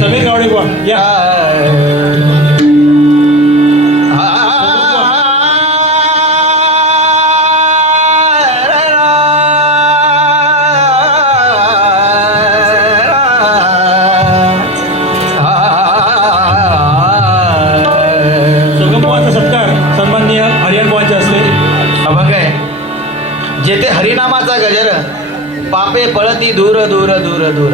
समीर गावडे बुवा या. सन्माननीय हरियाण बुवांचे अभंग आहे जेथे हरिनामाचा गजर पापे पळती दूर दूर दूर दूर.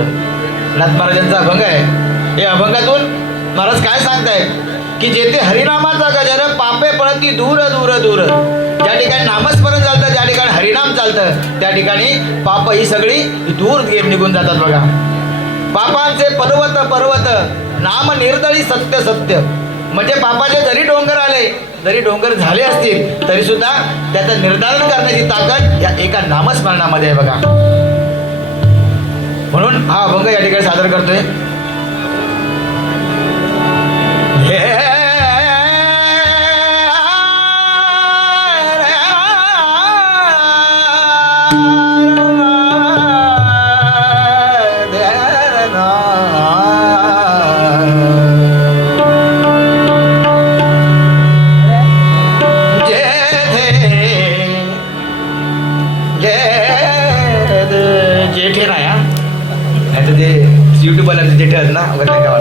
नाथ महाराजांचा अभंग आहे. या अभंगातून महाराज काय सांगतायत? की जेथे हरिनामाचा गजर पापे पळती दूर दूर दूर. ज्या ठिकाणी नामस्मरण चालतं ज्या ठिकाणी हरिनाम चालतं त्या ठिकाणी पाप ही सगळी दूर गे- निघून जातात बघा. पापांचे पर्वत पर्वत नाम निर्दळी सत्य सत्य. म्हणजे पापाचे जरी डोंगर आले जरी डोंगर झाले असतील तरी सुद्धा त्याचं निर्धारण करण्याची ताकद या एका नामस्मरणामध्ये आहे बघा. म्हणून हा अभंग या ठिकाणी सादर करतोय जेठे যেটা না ওখানে খাওয়া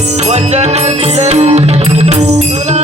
वचन दिले. तुला